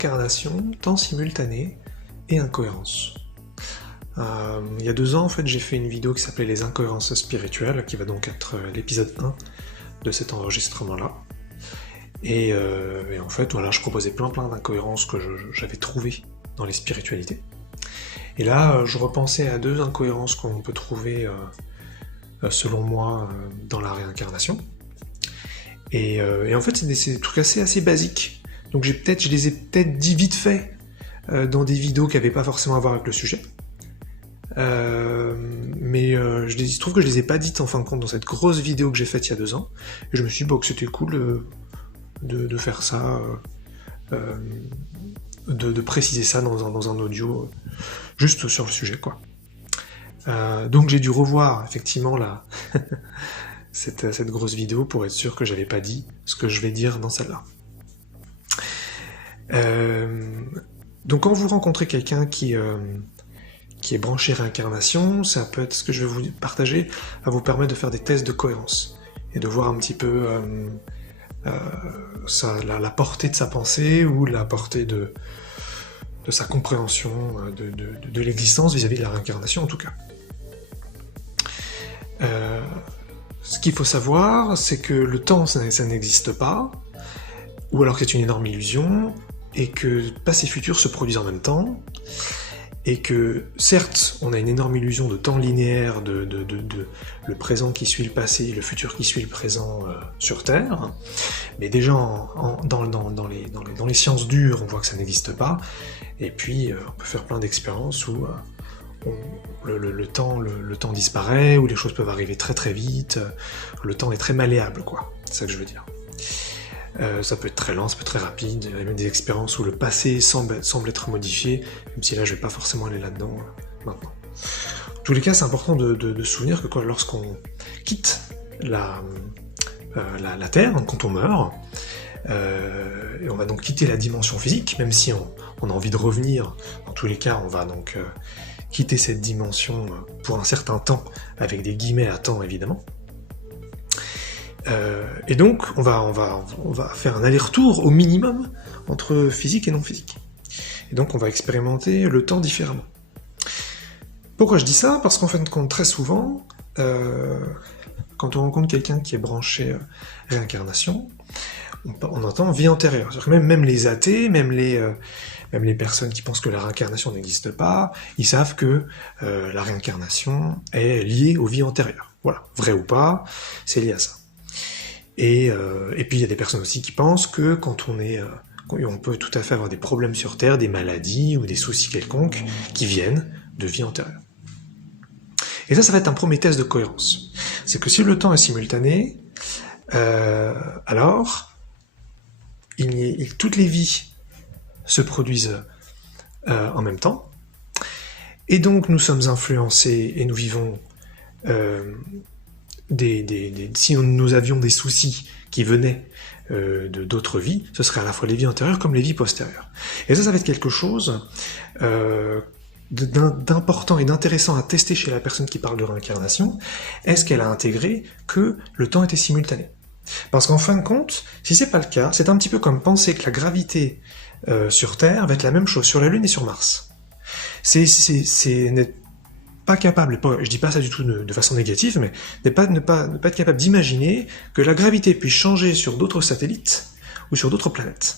réincarnation, temps simultané et incohérence. Il y a 2 ans, en fait, j'ai fait une vidéo qui s'appelait Les incohérences spirituelles, qui va donc être l'épisode 1 de cet enregistrement-là. Et en fait, voilà, je proposais plein d'incohérences que j'avais trouvées dans les spiritualités. Et là, je repensais à 2 incohérences qu'on peut trouver, selon moi, dans la réincarnation. Et en fait, c'est des trucs assez basiques. Donc je les ai peut-être dit vite fait dans des vidéos qui n'avaient pas forcément à voir avec le sujet. Mais je trouve que je les ai pas dites en fin de compte dans cette grosse vidéo que j'ai faite il y a 2 ans. Et je me suis dit que c'était cool de faire ça, de préciser ça dans un audio, juste sur le sujet, quoi. Donc j'ai dû revoir effectivement cette grosse vidéo pour être sûr que j'avais pas dit ce que je vais dire dans celle-là. Donc quand vous rencontrez quelqu'un qui est branché réincarnation, ça peut être ce que je vais vous partager, va vous permettre de faire des tests de cohérence et de voir un petit peu la portée de sa pensée ou la portée de sa compréhension de l'existence vis-à-vis de la réincarnation en tout cas. Ce qu'il faut savoir, c'est que le temps, ça n'existe pas, ou alors que c'est une énorme illusion, et que passé et futur se produisent en même temps, et que, certes, on a une énorme illusion de temps linéaire, de le présent qui suit le passé, et le futur qui suit le présent sur Terre, mais déjà dans les sciences dures, on voit que ça n'existe pas, et puis on peut faire plein d'expériences où le temps disparaît, où les choses peuvent arriver très vite, le temps est très malléable, quoi, c'est ça que je veux dire. Ça peut être très lent, ça peut être très rapide, il y a même des expériences où le passé semble être modifié, même si là je vais pas forcément aller là-dedans maintenant. En tous les cas, c'est important de se souvenir que lorsqu'on quitte la Terre, quand on meurt, et on va donc quitter la dimension physique, même si on a envie de revenir, dans tous les cas on va donc quitter cette dimension pour un certain temps, avec des guillemets à temps évidemment. Et donc on va faire un aller-retour au minimum entre physique et non physique. Et donc on va expérimenter le temps différemment. Pourquoi je dis ça? Parce qu'en fin de compte, très souvent, quand on rencontre quelqu'un qui est branché réincarnation, on entend vie antérieure. C'est-à-dire que même les athées, même les personnes qui pensent que la réincarnation n'existe pas, ils savent que la réincarnation est liée aux vies antérieures. Voilà, vrai ou pas, c'est lié à ça. Et puis il y a des personnes aussi qui pensent que quand on peut tout à fait avoir des problèmes sur Terre, des maladies ou des soucis quelconques qui viennent de vie antérieure. Et ça va être un premier test de cohérence. C'est que si le temps est simultané, alors toutes les vies se produisent en même temps, et donc nous sommes influencés et nous vivons si nous avions des soucis qui venaient d'autres vies, ce serait à la fois les vies antérieures comme les vies postérieures. Et ça va être quelque chose d'important et d'intéressant à tester chez la personne qui parle de réincarnation. Est-ce qu'elle a intégré que le temps était simultané? Parce qu'en fin de compte, si c'est pas le cas, c'est un petit peu comme penser que la gravité sur Terre va être la même chose sur la Lune et sur Mars. C'est n'être pas capable, je dis pas ça du tout de façon négative, mais ne pas être capable d'imaginer que la gravité puisse changer sur d'autres satellites ou sur d'autres planètes.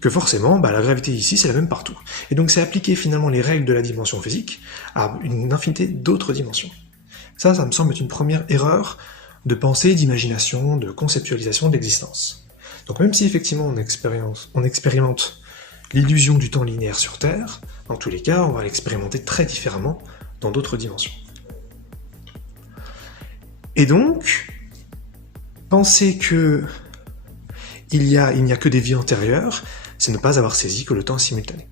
Que forcément, la gravité ici, c'est la même partout. Et donc c'est appliquer finalement les règles de la dimension physique à une infinité d'autres dimensions. Ça me semble être une première erreur de pensée, d'imagination, de conceptualisation de l'existence. Donc même si effectivement on expérimente l'illusion du temps linéaire sur Terre, dans tous les cas, on va l'expérimenter très différemment dans d'autres dimensions. Et donc, penser que il n'y a que des vies antérieures, c'est ne pas avoir saisi que le temps est simultané.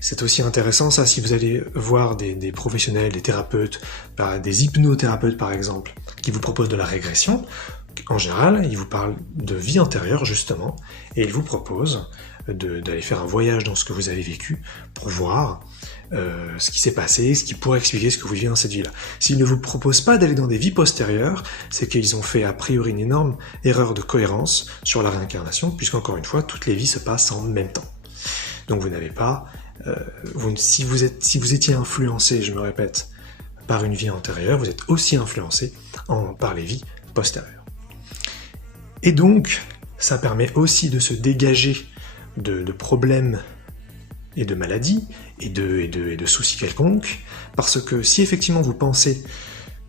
C'est aussi intéressant ça si vous allez voir des professionnels, des thérapeutes, des hypnothérapeutes par exemple, qui vous proposent de la régression. En général, ils vous parlent de vie antérieure justement, et ils vous proposent d'aller faire un voyage dans ce que vous avez vécu pour voir ce qui s'est passé, ce qui pourrait expliquer ce que vous vivez dans cette vie-là. S'ils ne vous proposent pas d'aller dans des vies postérieures, c'est qu'ils ont fait a priori une énorme erreur de cohérence sur la réincarnation, puisqu'encore une fois, toutes les vies se passent en même temps. Donc vous n'avez pas... si vous étiez influencé, je me répète, par une vie antérieure, vous êtes aussi influencé par les vies postérieures. Et donc, ça permet aussi de se dégager de problèmes et de maladies, et de soucis quelconques, parce que si effectivement vous pensez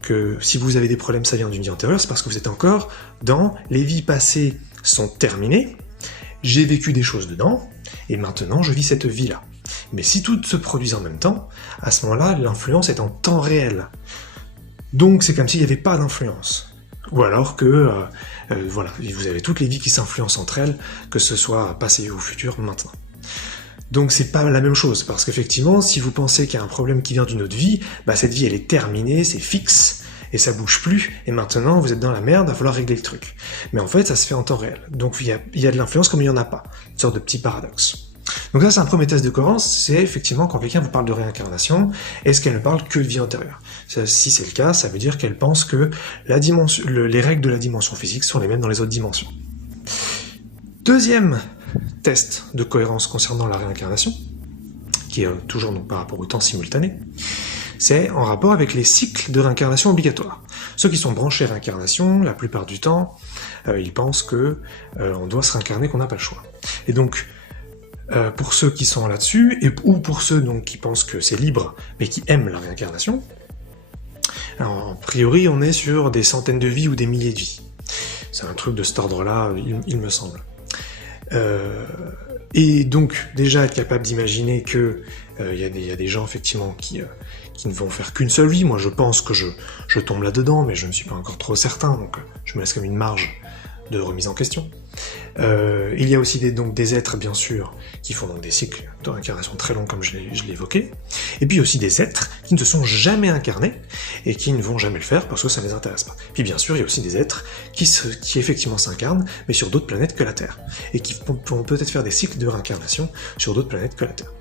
que si vous avez des problèmes ça vient d'une vie antérieure, c'est parce que vous êtes encore dans les vies passées sont terminées, j'ai vécu des choses dedans, et maintenant je vis cette vie-là. Mais si tout se produit en même temps, à ce moment-là, l'influence est en temps réel. Donc c'est comme s'il n'y avait pas d'influence. Ou alors que, voilà, vous avez toutes les vies qui s'influencent entre elles, que ce soit passé ou futur, maintenant. Donc c'est pas la même chose, parce qu'effectivement, si vous pensez qu'il y a un problème qui vient d'une autre vie, bah cette vie elle est terminée, c'est fixe, et ça bouge plus, et maintenant vous êtes dans la merde, il va falloir régler le truc. Mais en fait, ça se fait en temps réel. Donc il y a de l'influence comme il n'y en a pas. Une sorte de petit paradoxe. Donc ça c'est un premier test de cohérence, c'est effectivement quand quelqu'un vous parle de réincarnation, est-ce qu'elle ne parle que de vie antérieure? Si c'est le cas, ça veut dire qu'elle pense que les règles de la dimension physique sont les mêmes dans les autres dimensions. Deuxième test de cohérence concernant la réincarnation, qui est toujours donc par rapport au temps simultané, c'est en rapport avec les cycles de réincarnation obligatoires. Ceux qui sont branchés réincarnation, la plupart du temps, ils pensent que on doit se réincarner, qu'on n'a pas le choix. Et donc, pour ceux qui sont là-dessus, ou pour ceux donc, qui pensent que c'est libre, mais qui aiment la réincarnation, alors, a priori on est sur des centaines de vies ou des milliers de vies. C'est un truc de cet ordre-là, il me semble. Et donc, déjà être capable d'imaginer que y a des gens, effectivement, qui ne vont faire qu'une seule vie. Moi, je pense que je tombe là-dedans, mais je ne suis pas encore trop certain, donc je me laisse comme une marge de remise en question. Il y a aussi des êtres, bien sûr, qui font donc des cycles de réincarnation très longs, comme je l'ai évoqué, et puis aussi des êtres qui ne se sont jamais incarnés, et qui ne vont jamais le faire parce que ça ne les intéresse pas. Puis bien sûr, il y a aussi des êtres qui effectivement s'incarnent, mais sur d'autres planètes que la Terre, et qui pourront peut-être faire des cycles de réincarnation sur d'autres planètes que la Terre.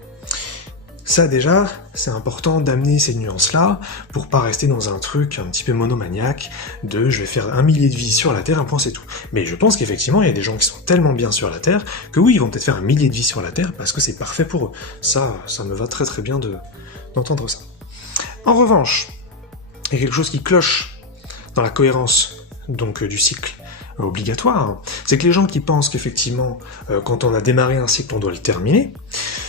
Ça déjà, c'est important d'amener ces nuances-là pour pas rester dans un truc un petit peu monomaniaque de je vais faire 1 millier de vies sur la Terre, un point c'est tout. Mais je pense qu'effectivement il y a des gens qui sont tellement bien sur la Terre que oui, ils vont peut-être faire 1 millier de vies sur la Terre parce que c'est parfait pour eux. Ça me va très très bien d'entendre ça. En revanche, il y a quelque chose qui cloche dans la cohérence donc du cycle obligatoire, c'est que les gens qui pensent qu'effectivement, quand on a démarré un cycle, on doit le terminer,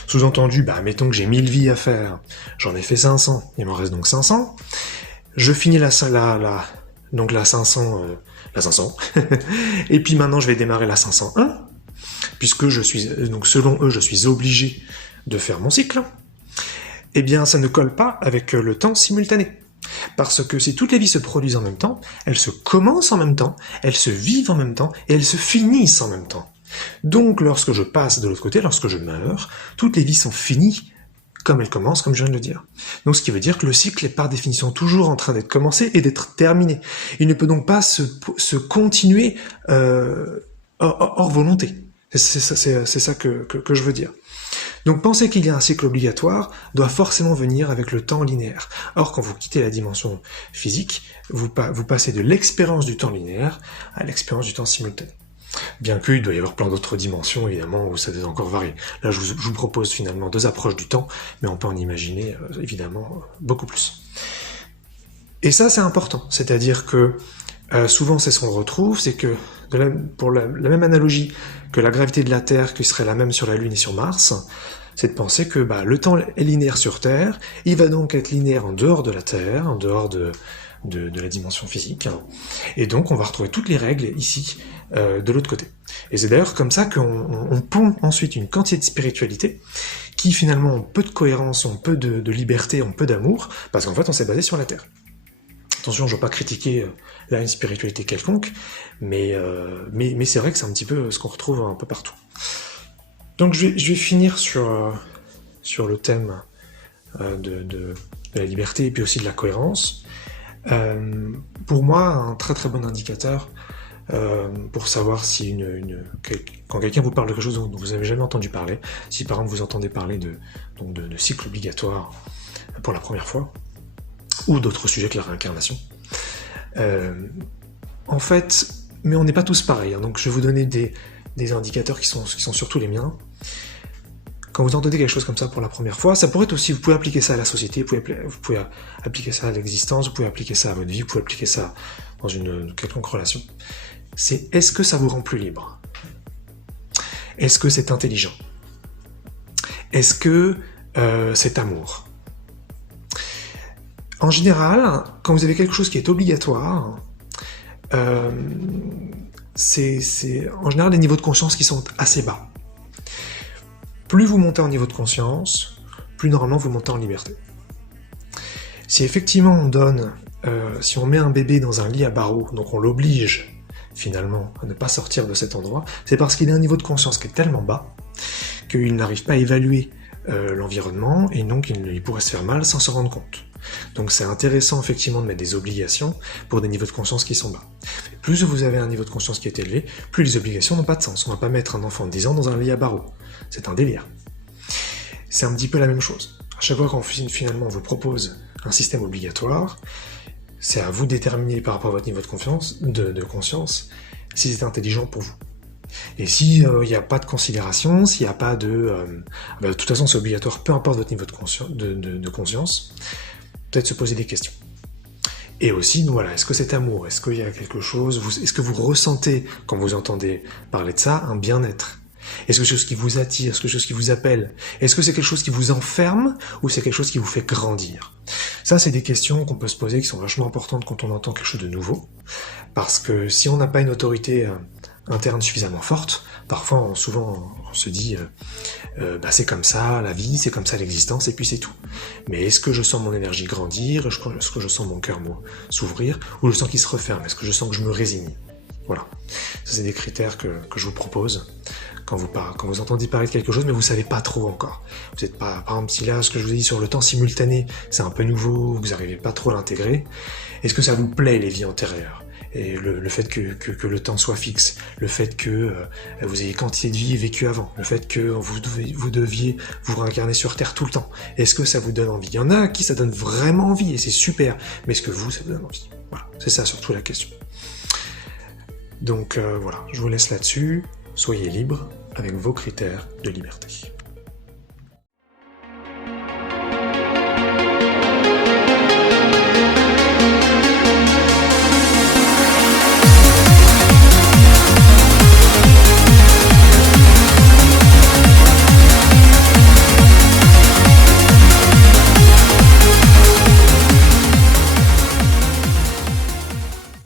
sous-entendu, bah mettons que j'ai 1000 vies à faire, j'en ai fait 500, il m'en reste donc 500, je finis la 500, et puis maintenant je vais démarrer la 501, puisque donc selon eux, je suis obligé de faire mon cycle, eh bien ça ne colle pas avec le temps simultané. Parce que si toutes les vies se produisent en même temps, elles se commencent en même temps, elles se vivent en même temps, et elles se finissent en même temps. Donc lorsque je passe de l'autre côté, lorsque je meurs, toutes les vies sont finies comme elles commencent, comme je viens de le dire. Donc ce qui veut dire que le cycle est par définition toujours en train d'être commencé et d'être terminé. Il ne peut donc pas se continuer hors volonté. C'est ça que je veux dire. Donc penser qu'il y a un cycle obligatoire doit forcément venir avec le temps linéaire. Or, quand vous quittez la dimension physique, vous passez de l'expérience du temps linéaire à l'expérience du temps simultané. Bien qu'il doit y avoir plein d'autres dimensions, évidemment, où ça doit encore varier. Là, je vous propose finalement 2 approches du temps, mais on peut en imaginer, évidemment, beaucoup plus. Et ça, c'est important. C'est-à-dire que, souvent, c'est ce qu'on retrouve, c'est que, pour la même analogie que la gravité de la Terre, qui serait la même sur la Lune et sur Mars, c'est de penser que le temps est linéaire sur Terre, il va donc être linéaire en dehors de la Terre, en dehors de la dimension physique, et donc on va retrouver toutes les règles ici, de l'autre côté. Et c'est d'ailleurs comme ça qu'on pond ensuite une quantité de spiritualité, qui finalement ont peu de cohérence, ont peu de liberté, ont peu d'amour, parce qu'en fait on s'est basé sur la Terre. Attention, je ne veux pas critiquer là une spiritualité quelconque, mais c'est vrai que c'est un petit peu ce qu'on retrouve un peu partout. Donc je vais finir sur le thème de la liberté et puis aussi de la cohérence. Pour moi, un très très bon indicateur pour savoir si quand quelqu'un vous parle de quelque chose dont vous n'avez jamais entendu parler, si par exemple vous entendez parler de cycle obligatoire pour la première fois, ou d'autres sujets que la réincarnation. En fait, mais on n'est pas tous pareils, hein, donc je vais vous donner des indicateurs qui sont surtout les miens. Quand vous entendez quelque chose comme ça pour la première fois, ça pourrait être aussi, vous pouvez appliquer ça à la société, vous pouvez appliquer ça à l'existence, vous pouvez appliquer ça à votre vie, vous pouvez appliquer ça dans une quelconque relation. C'est est-ce que ça vous rend plus libre? Est-ce que c'est intelligent? Est-ce que c'est amour? En général, quand vous avez quelque chose qui est obligatoire, c'est en général des niveaux de conscience qui sont assez bas. Plus vous montez en niveau de conscience, plus normalement vous montez en liberté. Si effectivement on donne, si on met un bébé dans un lit à barreaux, donc on l'oblige finalement à ne pas sortir de cet endroit, c'est parce qu'il a un niveau de conscience qui est tellement bas qu'il n'arrive pas à évaluer l'environnement et donc il pourrait se faire mal sans se rendre compte. Donc c'est intéressant effectivement de mettre des obligations pour des niveaux de conscience qui sont bas. Plus vous avez un niveau de conscience qui est élevé, plus les obligations n'ont pas de sens. On ne va pas mettre un enfant de 10 ans dans un lit à barreaux. C'est un délire. C'est un petit peu la même chose. À chaque fois qu'on finalement on vous propose un système obligatoire, c'est à vous de déterminer par rapport à votre niveau de conscience si c'est intelligent pour vous. Et s'il n'y a pas de considération, s'il n'y a pas de toute façon c'est obligatoire, peu importe votre niveau de conscience, peut-être se poser des questions. Et aussi, voilà, est-ce que c'est amour? Est-ce qu'il y a quelque chose, est-ce que vous ressentez, quand vous entendez parler de ça, un bien-être? Est-ce que c'est quelque chose qui vous attire? Est-ce que c'est quelque chose qui vous appelle? Est-ce que c'est quelque chose qui vous enferme? Ou c'est quelque chose qui vous fait grandir? Ça, c'est des questions qu'on peut se poser, qui sont vachement importantes quand on entend quelque chose de nouveau. Parce que si on n'a pas une autorité interne suffisamment forte, parfois, souvent, on se dit c'est comme ça la vie, c'est comme ça l'existence, et puis c'est tout. Mais est-ce que je sens mon énergie grandir? Est-ce que je sens mon cœur s'ouvrir? Ou je sens qu'il se referme? Est-ce que je sens que je me résigne? Voilà. Ça, c'est des critères que je vous propose quand vous entendez parler de quelque chose, mais vous savez pas trop encore. Vous êtes pas, par exemple, si là, ce que je vous ai dit sur le temps simultané, c'est un peu nouveau, vous n'arrivez pas trop à l'intégrer, est-ce que ça vous plaît, les vies antérieures? Et le fait que le temps soit fixe, le fait que vous ayez quantité de vie vécue avant, le fait que vous deviez vous réincarner sur Terre tout le temps, est-ce que ça vous donne envie? Il y en a à qui ça donne vraiment envie, et c'est super, mais est-ce que vous, ça vous donne envie? Voilà, c'est ça surtout la question. Donc voilà, je vous laisse là-dessus, soyez libres avec vos critères de liberté.